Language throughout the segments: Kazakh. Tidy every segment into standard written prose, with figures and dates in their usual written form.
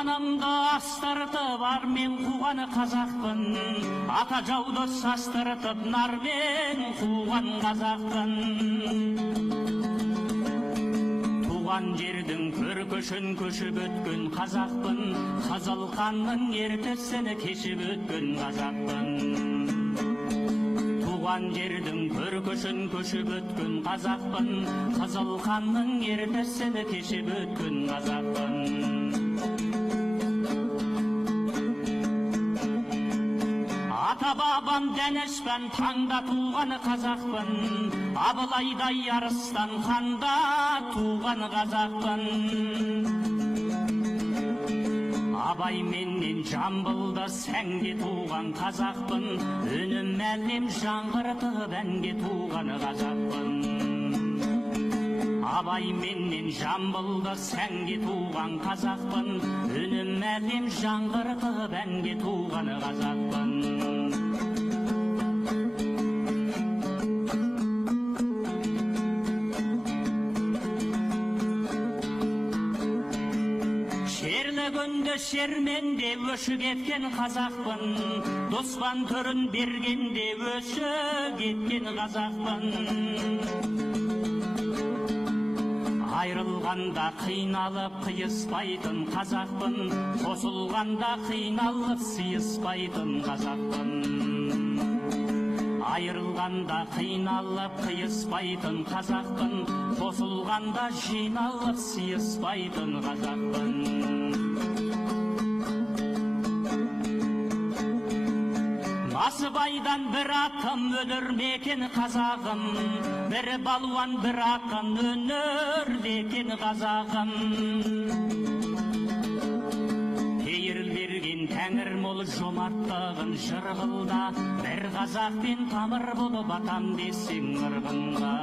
Заманымды астыртып армен қуған қазақпын, ата жауды састыртып нармен қуған қазақпын. Туған жердің көркөшін көшіп өткен қазақпын, Қызыл қанның ертісін кешіп өткен қазақпын. Туған жердің көркөшін көшіп өткен қазақпын, Қызыл қанның ертісін кешіп өткен қазақпын. Ата бабам дәнеспен таңда туған қазақпын, Абылайдай арыстан ханда туған қазақпын. Абай менен Жамбылда сәнге туған қазақпын, үнім әлем жаңғыртып әнге туған қазақпын. Абай менен Жамбылда сәнге туған қазақпын, үнім әлем жаңғыртып әнге туған қазақпын. Күнді шерменде өші кеткен қазақпын, доспан түрін бергенде өші кеткен қазақпын. Айрылғанда қиналып қиыспайтын қазақпын, қосылғанда қиналып сыйыспайтын қазақпын. Айрылғанда қиналып қиыспайтын қазақпын, қосылғанда жиналып сыйыспайтын қазақпын. Насыбайдан бір атым өлірмекен қазағым, бір балуан бір ақын өнердекен қазағым. Пейіріл берген тәңір мол жомарттығын жырғылда, бір қазақпен тамыр болып атам десең ырғынға.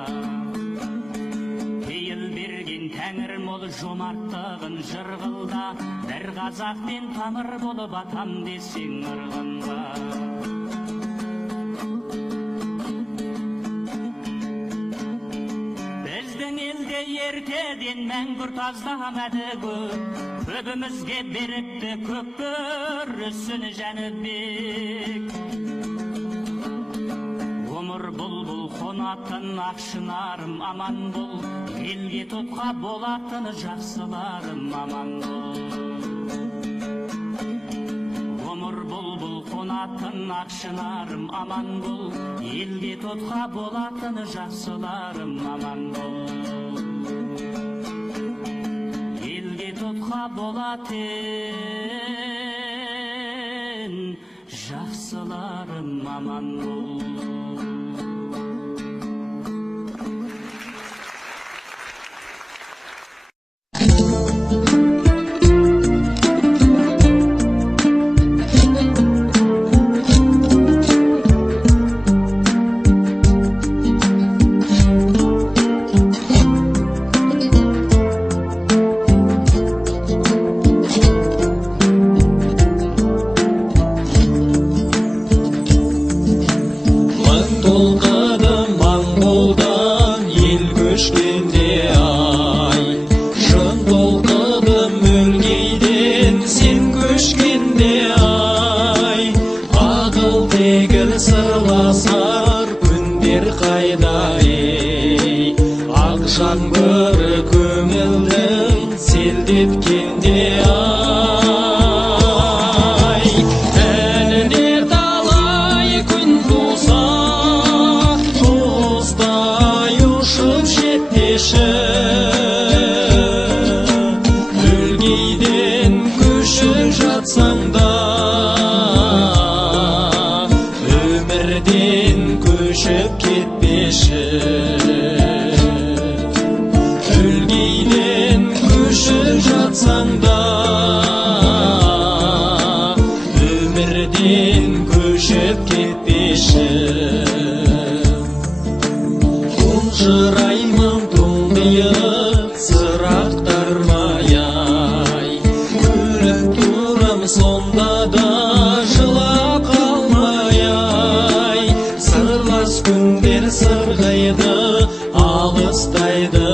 Пейіл берген тәңір мол жомарттығын жырғылда, бір қазақпен тамыр болып атам десең ырғынға. Ертеден мәңгүр таздамады көп, көбімізге беріпті көк көрісін Жәнібек. Ғұмыр бұлбұл қонатын ақшынарым аман бол, елге тұтқа болатын жақсыларым аман бол. Ғұмыр бұлбұл қонатын ақшынарым аман бол, елге тұтқа болатын жақсыларым аман бол. Болатын жақсыларым аман бол. Күндер сырғайды, алыстайды.